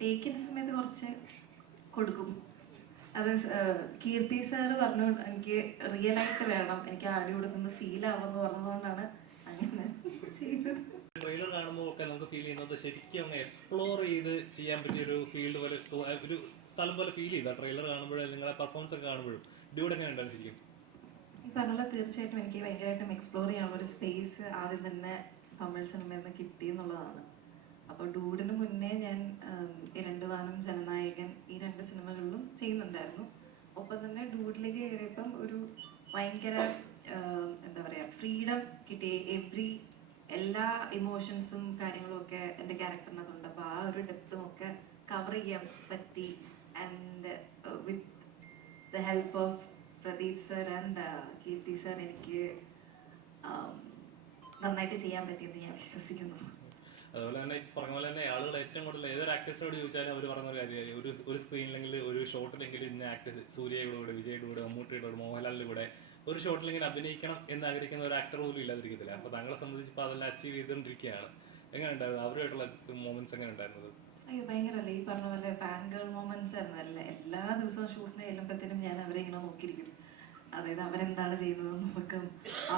ടേക്കിന്റെ സമയത്ത് കുറച്ച് കൊടുക്കും. അത് കീർത്തി സാറ് പറഞ്ഞു എനിക്ക് റിയൽ ആയിട്ട് വേണം. എനിക്ക് ആടി കൊടുക്കുന്ന ഫീൽ ആവുമെന്ന് പറഞ്ഞതുകൊണ്ടാണ് അങ്ങനെ ചെയ്തത്. ട്രെയിലർ കാണുമ്പോൾ ഒക്കെ നമുക്ക് ഫീൽ ചെയ്യുന്നത് ശരിക്കും അങ്ങ് എക്സ്പ്ലോർ ചെയ്ത് ചെയ്യാൻ പറ്റിയ ഒരു ഫീൽഡ് പോലെ ഒരു സ്ഥലം പോലെ ഫീൽ ചെയ്താ ട്രെയിലർ കാണുമ്പോഴും നിങ്ങളെ പെർഫോമൻസ് ഒക്കെ കാണുമ്പോഴും. ഡ്യൂഡ് എങ്ങനെ ഉണ്ടായിരുന്നു ശരിക്കും? ഈ പറഞ്ഞ തീർച്ചയായിട്ടും എനിക്ക് ഭയങ്കരമായിട്ടും എക്സ്പ്ലോർ ചെയ്യാനുള്ള ഒരു സ്പേസ് ആദ്യം തന്നെ തമിഴ് സിനിമയിൽ നിന്ന് കിട്ടി എന്നുള്ളതാണ്. അപ്പോൾ ഡൂഡിന് മുന്നേ ഞാൻ ഇരണ്ടുവാനം ഇരണ്ട് വാനം ജനനായകൻ ഈ രണ്ട് സിനിമകളിലും ചെയ്യുന്നുണ്ടായിരുന്നു. ഒപ്പം തന്നെ ഡൂഡിലേക്ക് കയറിയപ്പം ഒരു ഭയങ്കര എന്താ പറയുക ഫ്രീഡം കിട്ടിയ എവ്രി എല്ലാ ഇമോഷൻസും കാര്യങ്ങളും ഒക്കെ എന്റെ ക്യാരക്ടറിനകത്തുണ്ട്. അപ്പോൾ ആ ഒരു ഡെപ്തും ഒക്കെ കവർ ചെയ്യാൻ പറ്റി. And with the help of Pradeep sir and Keerthi sir എനിക്ക് നന്നായിട്ട് ചെയ്യാൻ പറ്റിയെന്ന് ഞാൻ വിശ്വസിക്കുന്നു. അതുപോലെ തന്നെ പറഞ്ഞ പോലെ തന്നെ ആളുകൾ ഏറ്റവും കൂടുതൽ ഏതൊരു ആക്ടേഴ്സിനോട് ചോദിച്ചാലും അവർ പറഞ്ഞ ഒരു കാര്യമായി ഒരു ഒരു സ്ക്രീനിലെങ്കിൽ ഒരു ഷോട്ടിലെങ്കിലും ഇന്ന ആക്ടേഴ്സ് സൂര്യയുടെ കൂടെ വിജയുടെ കൂടെ മമ്മൂട്ടിയുടെ കൂടെ മോഹൻലാലിന്റെ കൂടെ ഒരു ഷോട്ടിലെങ്കിലും അഭിനയിക്കണം എന്ന് ആഗ്രഹിക്കുന്ന ഒരു ആക്ടർ പോലും ഇല്ലാതിരിക്കത്തില്ല. അപ്പോൾ താങ്കളെ സംബന്ധിച്ച് ഇപ്പോൾ അതെല്ലാം അച്ചീവ് ചെയ്തുകൊണ്ടിരിക്കുകയാണ്. എങ്ങനെ ഉണ്ടായിരുന്നു അവരുമായിട്ടുള്ള മൊമെന്റ്സ് എങ്ങനെ ഉണ്ടായിരുന്നത് അയ്യോ ഭയങ്കരല്ലേ. ഈ പറഞ്ഞ പോലെ ഫാൻ ഗേൾ മൊമെന്റ്സ് ആയിരുന്നല്ലേ എല്ലാ ദിവസവും ഷൂട്ടിന് ചെല്ലുമ്പോഴത്തേനും ഞാൻ അവരെ ഇങ്ങനെ നോക്കിയിരിക്കും. അതായത് അവരെന്താണ് ചെയ്യുന്നത് നമുക്ക്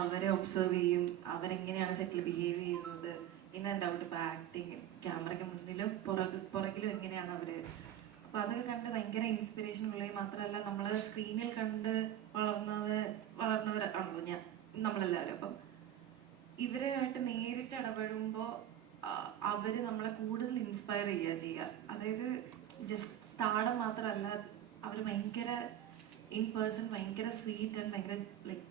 അവരെ ഒബ്സർവ് ചെയ്യും. അവരെങ്ങനെയാണ് സെറ്റിൽ ബിഹേവ് ചെയ്യുന്നത്. ഇന്ന ഡൗട്ട് ഇപ്പോൾ ആക്ടിങ് ക്യാമറയ്ക്ക് മുന്നിലും പുറകു പുറകിലും എങ്ങനെയാണ് അവർ? അപ്പൊ അതൊക്കെ കണ്ട് ഭയങ്കര ഇൻസ്പിറേഷൻ ഉള്ളത് മാത്രമല്ല നമ്മൾ സ്ക്രീനിൽ കണ്ട് വളർന്നവർ വളർന്നവർ ആണല്ലോ ഞാൻ നമ്മളെല്ലാവരും. അപ്പം ഇവരുമായിട്ട് നേരിട്ട് ഇടപെടുമ്പോൾ അവർ നമ്മളെ കൂടുതൽ ഇൻസ്പയർ ചെയ്യുക ചെയ്യുക. അതായത് ജസ്റ്റ് സ്റ്റാർഡം മാത്രമല്ല അവർ ഭയങ്കര ഇൻ പേഴ്സൺ ഭയങ്കര സ്വീറ്റ് ആൻഡ് ഭയങ്കര ലൈക്ക്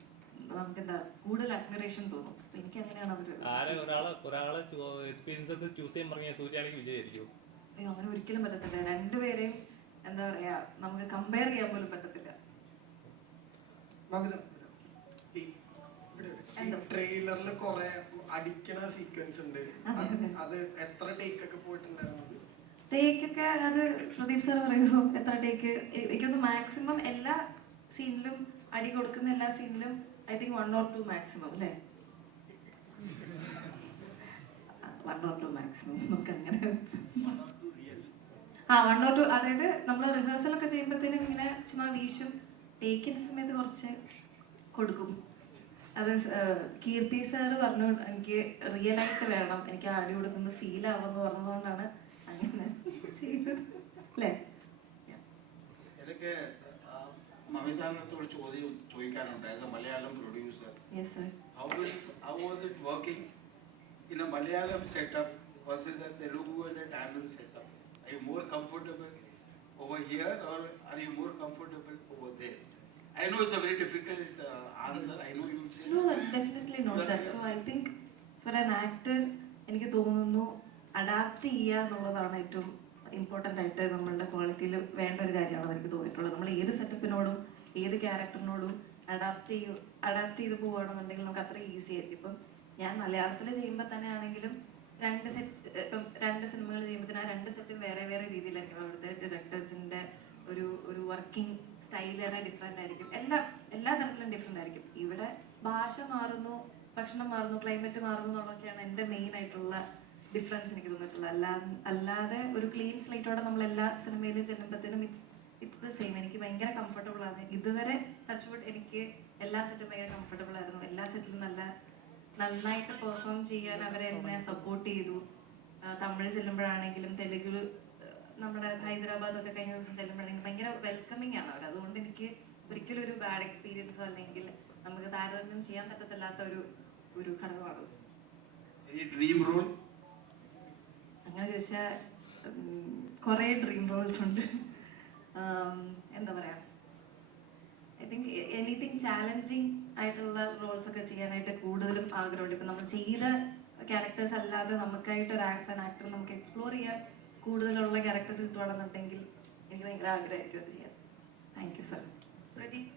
നമുക്ക് എന്താ കൂടുതൽ അഡ്മിറേഷൻ തോന്നും. എനിക്ക് അങ്ങനെയാണ് അവർ ആരെ ഒരാളെ ഒരാളെ എക്സ്പീരിയൻസസ് ചൂസ് ചെയ്യാൻ പറഞ്ഞാൽ സൂര്യയാണെങ്കിൽ വിജയായിരിക്കും അയ്യോ അങ്ങനെ ഒരിക്കലും പറ്റത്തില്ല. രണ്ടുപേരെയും എന്താ പറയാ നമുക്ക് കമ്പയർ ചെയ്യാൻ പോലും പറ്റത്തില്ല? ട്രെയിലറിൽ കുറെ അടിക്കണ സീക്വൻസ് ഉണ്ട്. അത് എത്ര ടേക്ക് ഒക്കെ പോയിട്ടുണ്ടായിരുന്നു ടേക്കൊക്കെ അത് പ്രദീപ് സാർ പറയുമോ എത്ര ടേക്ക് എനിക്കൊന്ന് മാക്സിമം എല്ലാ സീനിലും അടി കൊടുക്കുന്ന എല്ലാ സീനിലും I think one or two maximum അല്ലേ വൺ ഓർ ടു മാക്സിമം നമുക്ക് അങ്ങനെ ആ വൺ ഓർ ടു അതായത് നമ്മൾ റിഹേഴ്സൽ ഒക്കെ ചെയ്യുമ്പോഴത്തേനും ഇങ്ങനെ ചുമ്മാ വീശും. ടേക്കിന് സമയത്ത് കുറച്ച് കൊടുക്കും. അത് കീർത്തി സാറ് പറഞ്ഞു എനിക്ക് റിയൽ ആയിട്ട് വേണം. എനിക്ക് ആടി കൊടുക്കുന്ന ഫീൽ ആവുമെന്ന് പറഞ്ഞതുകൊണ്ടാണ് അങ്ങനെ ചെയ്തത് അല്ലേ എനിക്ക് ആ, മമിതാനത്തോട് ചോദ്യം ചോദിക്കാനുണ്ട് as a Malayalam producer sir. How was, how was it working in a Malayalam setup versus a Telugu and a Tamil setup? Are you more comfortable over here or are you more comfortable over there? I know it's a very difficult uh, answer. I know you'll say. No, definitely not, sir. So I think for an actor, എനിക്ക് തോന്നുന്നു adapt ചെയ്യുക എന്നുള്ളതാണ് ഏറ്റവും important ആയിട്ട് നമ്മളുടെ ക്വാളിറ്റിയിൽ വേണ്ട ഒരു കാര്യമാണെന്ന് എനിക്ക് തോന്നിയിട്ടുള്ളത് നമ്മൾ ഏത് സെറ്റപ്പിനോടും ഏത് ക്യാരക്ടറിനോടും അഡാപ്റ്റ് ചെയ്യും അഡാപ്റ്റ് ചെയ്ത് പോവുകയാണെന്നുണ്ടെങ്കിൽ നമുക്ക് അത്ര ഈസി ആയിരിക്കും. ഇപ്പം ഞാൻ മലയാളത്തിൽ ചെയ്യുമ്പോൾ തന്നെ ആണെങ്കിലും രണ്ട് സെറ്റ് ഇപ്പം രണ്ട് സിനിമകൾ ചെയ്യുമ്പോൾ ആ രണ്ട് സെറ്റും വേറെ വേറെ രീതിയിലായിരിക്കും. അവിടുത്തെ ഡയറക്ടേഴ്സിന്റെ ഒരു ഒരു വർക്കിംഗ് സ്റ്റൈൽ തന്നെ ഡിഫറെന്റ് ആയിരിക്കും. എല്ലാ എല്ലാ തരത്തിലും ഡിഫറെന്റ് ആയിരിക്കും. ഇവിടെ ഭാഷ മാറുന്നു ഭക്ഷണം മാറുന്നു ക്ലൈമറ്റ് മാറുന്നു എന്നുള്ളതൊക്കെയാണ് എന്റെ മെയിൻ ആയിട്ടുള്ള ഡിഫറൻസ് എനിക്ക് തോന്നിയിട്ടുള്ളത്. അല്ലാതെ അല്ലാതെ ഒരു ക്ലീൻ സ്ലേറ്റോടെ നമ്മൾ എല്ലാ സിനിമയിലും ചെല്ലുമ്പോഴത്തേനും ഇറ്റ്സ് ഇറ്റ്സ് ദ സെയിം എനിക്ക് ഭയങ്കര കംഫർട്ടബിൾ ആണ്. ഇതുവരെ ടച്ച് വുഡ് എനിക്ക് എല്ലാ സെറ്റും ഭയങ്കര കംഫർട്ടബിൾ ആയിരുന്നു. എല്ലാ സെറ്റിലും നല്ല നന്നായിട്ട് പെർഫോം ചെയ്യാൻ അവരെ എന്നെ സപ്പോർട്ട് ചെയ്തു. തമിഴ് ചെല്ലുമ്പോഴാണെങ്കിലും തെലുഗു നമ്മുടെ ഹൈദരാബാദ് ഒക്കെ കഴിഞ്ഞ ദിവസം ചെല്ലുമ്പോഴാണെങ്കിലും ഭയങ്കര വെൽക്കമിങ് ആണ് അവർ അതുകൊണ്ട് എനിക്ക് ഒരിക്കലും ഒരു ബാഡ് എക്സ്പീരിയൻസോ അല്ലെങ്കിൽ നമുക്ക് താരതമ്യം ചെയ്യാൻ പറ്റത്തില്ലാത്ത ഒരു ഒരു ഘടകമാണ്. Any dream role? അങ്ങനെ ചോദിച്ചാൽ കുറേ ഡ്രീം റോൾസ് ഉണ്ട്. എന്താ പറയാ? ഐ തിങ്ക് എനിത്തിങ് ചാലഞ്ചിങ് ആയിട്ടുള്ള റോൾസ് ഒക്കെ ചെയ്യാനായിട്ട് കൂടുതലും ആഗ്രഹമുണ്ട്. ഇപ്പം നമ്മൾ ചെയ്ത ക്യാരക്ടേഴ്സ് അല്ലാതെ നമുക്കായിട്ട് ഒരു ആക്സ് ആൻഡ് ആക്ടർ നമുക്ക് എക്സ്പ്ലോർ ചെയ്യാൻ കൂടുതലുള്ള ക്യാരക്ടേഴ്സ് കിട്ടുവാണെന്നുണ്ടെങ്കിൽ എനിക്ക് ഭയങ്കര ആഗ്രഹമായിരിക്കും അത് ചെയ്യാൻ. Thank you sir Pradeep